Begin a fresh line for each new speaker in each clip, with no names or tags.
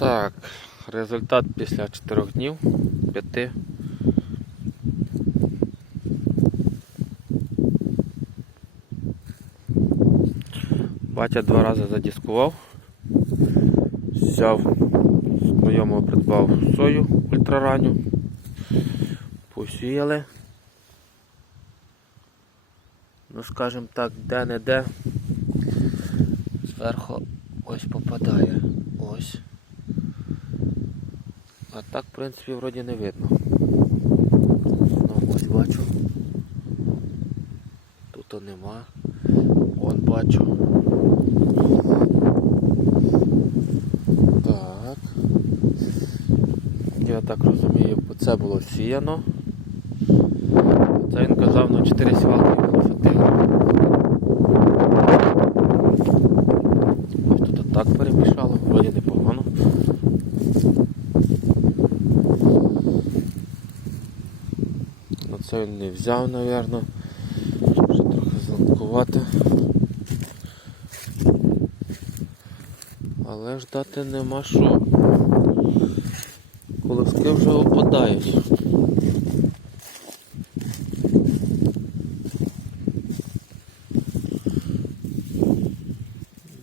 Так, результат після 4 днів, 5. Батя два рази задіскував. Взяв, знайомого придбав сою ультраранню. Посіяли. Ну, скажімо так, де-не-де. Зверху ось попадає. Ось. А так, в принципі, вроді не видно. Ну, ось бачу. Тут нема. Вон бачу. Так. Я так розумію, це було сіяно. Це він казав на 4 свалки його хватило. Ось тут так перемішало, вроді непогано. Ну це не взяв, напевно. Вже трохи зеленкувати. Але ждати нема що. Колоски вже опадають.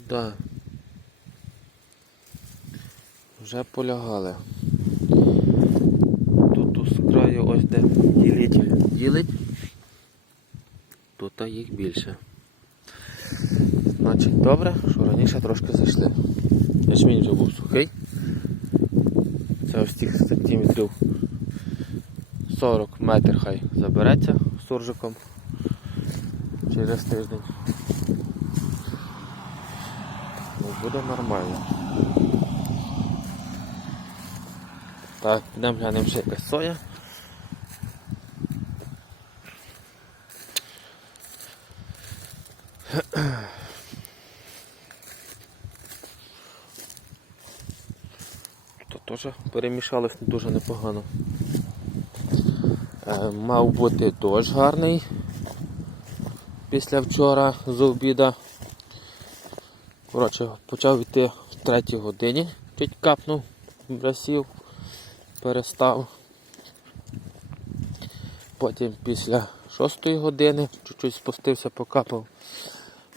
Да. Вже полягали. Тут з краю ось де ділитель ділить, тут їх більше. Значить добре, що раніше трошки зайшли. Ячмінь вже був сухий. Це ось тих сантиметрів 40 метр хай забереться суржиком через тиждень. Ну, буде нормально. Так, підемо глянемо ще якась соя. Тут теж перемішалось дуже непогано. Е, мав бути дощ гарний після вчора з обіда. Коротше, почав йти в третій годині, чуть капнув, брасів, перестав. Потім після шостої години чуть-чуть спустився, покапав.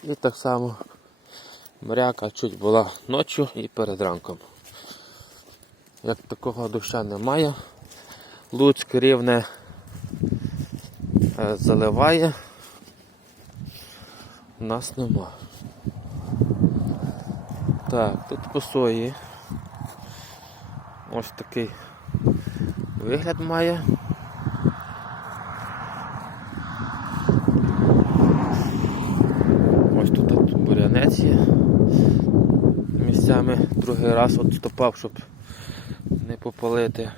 І так само мряка чуть була ночі і перед ранком. Як такого доща немає, Луцьк рівне е, заливає, у нас нема. Так, тут по сої. Ось такий вигляд має. Ось тут є. Місцями другий раз от стопав, щоб не попалити.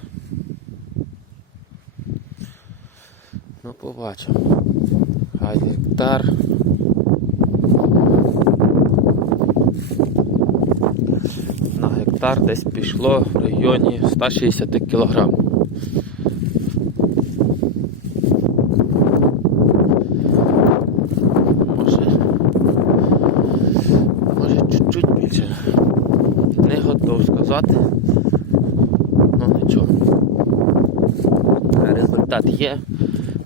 Ну, побачимо. Гектар. На гектар десь пішло в районі 160 кг. Може, може чуть-чуть більше. Не готов сказати. Ну нічого. Результат є.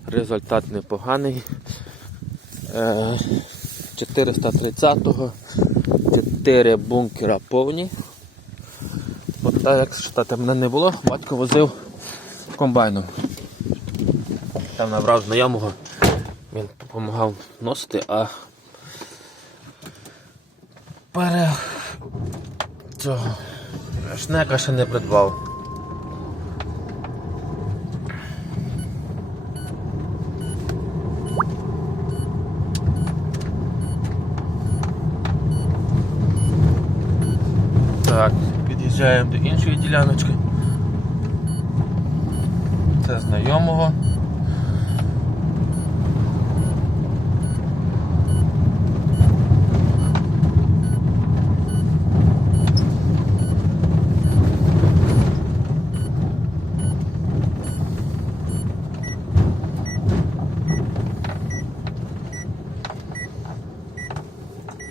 Результат непоганий. Е, 430-го 4 бункера повні. От так, як штати мене не було, батько возив комбайном. Там набрав знайомого, він допомагав носити, а пере цього шнека ще не придбав. під'їжджаємо до іншої діляночки. Це знайомого.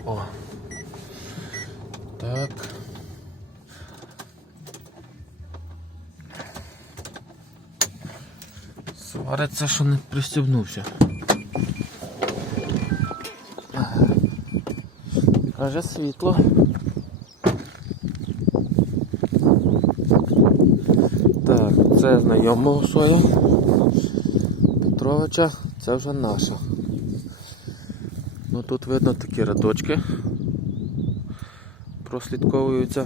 О. Так. Свариться, що не пристібнувся. Каже світло. Так, це знайомого соя. Петровича, це вже наша. Ну тут видно такі радочки прослідковуються.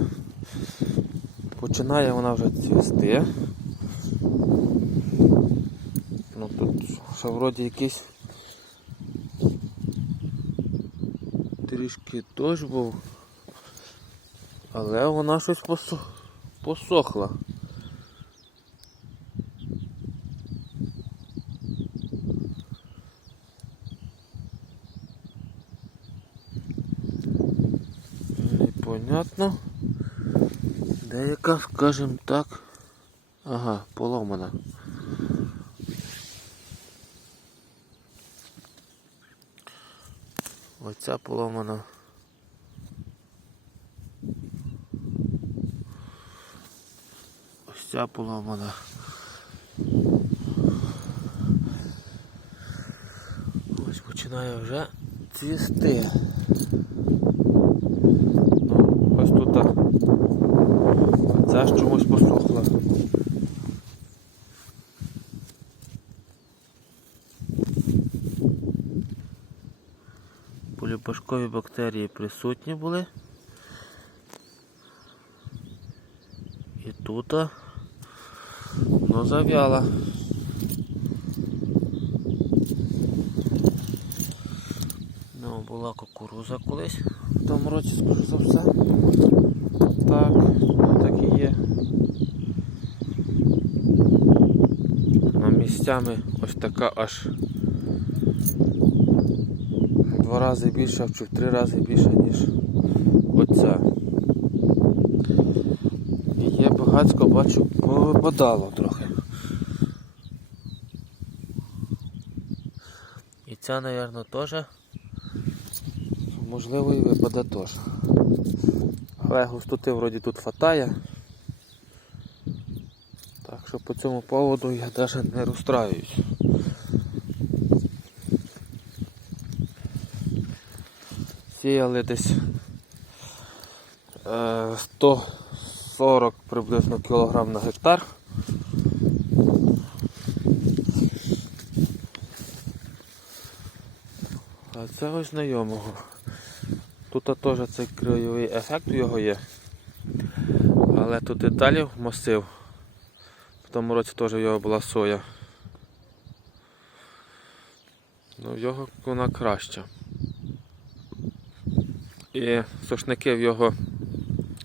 Починає вона вже цвісти. Ну ще вроді якийсь трішки дощ був, але вона щось посох... посохла. Непонятно. Деяка, скажімо так. Ага, поломана. Оця поломана. Ось ця поломана. Ось починає вже цвісти. Ну, ось тут ця ж чомусь посохла. Поліпашкові бактерії присутні були. І тут а, ну, зав'яла. Ну, була кукуруза колись в тому році, скажу за все. Так, ну, так і є. А місцями ось така аж два рази більша чи в три рази більша, ніж оця. І є багацько, бачу, повипадало трохи. І ця, мабуть, теж можливо і випаде теж. Але густоти вроді тут хватає. Так що по цьому поводу я навіть не розстраюсь. Сіяли десь е, 140 приблизно кілограм на гектар. А це ось знайомого. Тут теж цей краєвий ефект у його є. Але тут деталі масив. В тому році теж в його була соя. Ну, в його вона краща. І сушники в його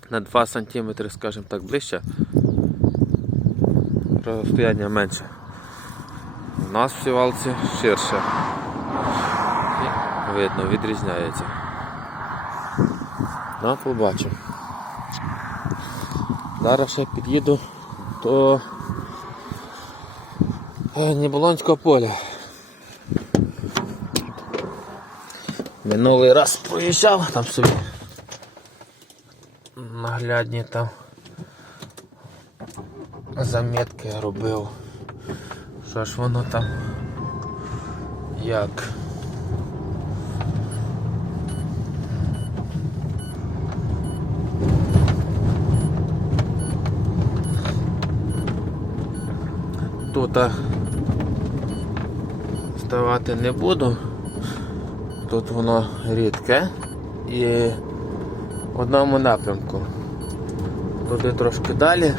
на 2 см, скажімо так, ближче. Розстояння менше. У нас в сівалці ширше. І видно, відрізняється. Ну, побачимо. Зараз ще під'їду до е, Неболонського поля. Минулий раз проїжджав, там собі наглядні там замітки робив. Що ж воно там як? Тут ставати не буду. Тут воно рідке і в одному напрямку. Туди трошки далі.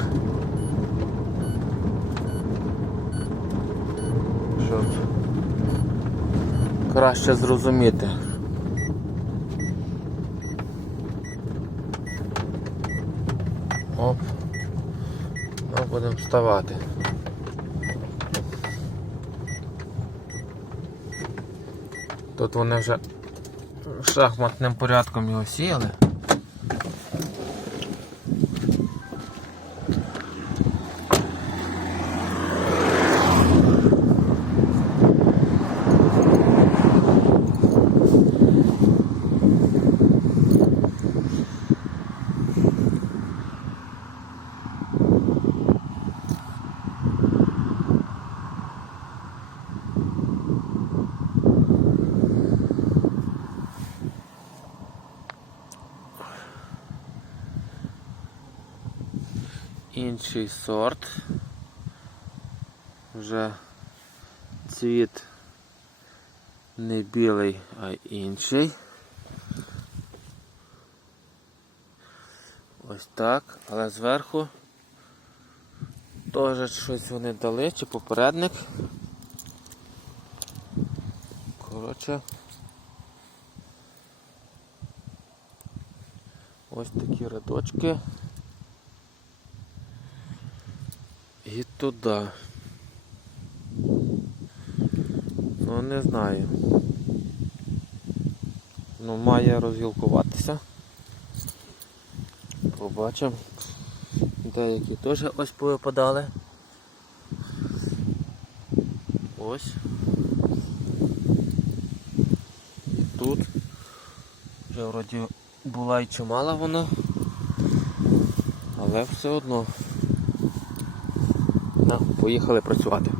Щоб краще зрозуміти. Оп. Ну, будемо вставати. Тут вони вже шахматним порядком його сіяли. Інший сорт. Вже цвіт не білий, а інший. Ось так, але зверху теж щось вони дали, чи попередник. Коротше. Ось такі рядочки. І туди. Ну не знаю. Ну, має розгілкуватися. Побачимо. Деякі теж ось повипадали. Ось. І тут. Вже вроді була і чимала вона. Але все одно. Поїхали працювати.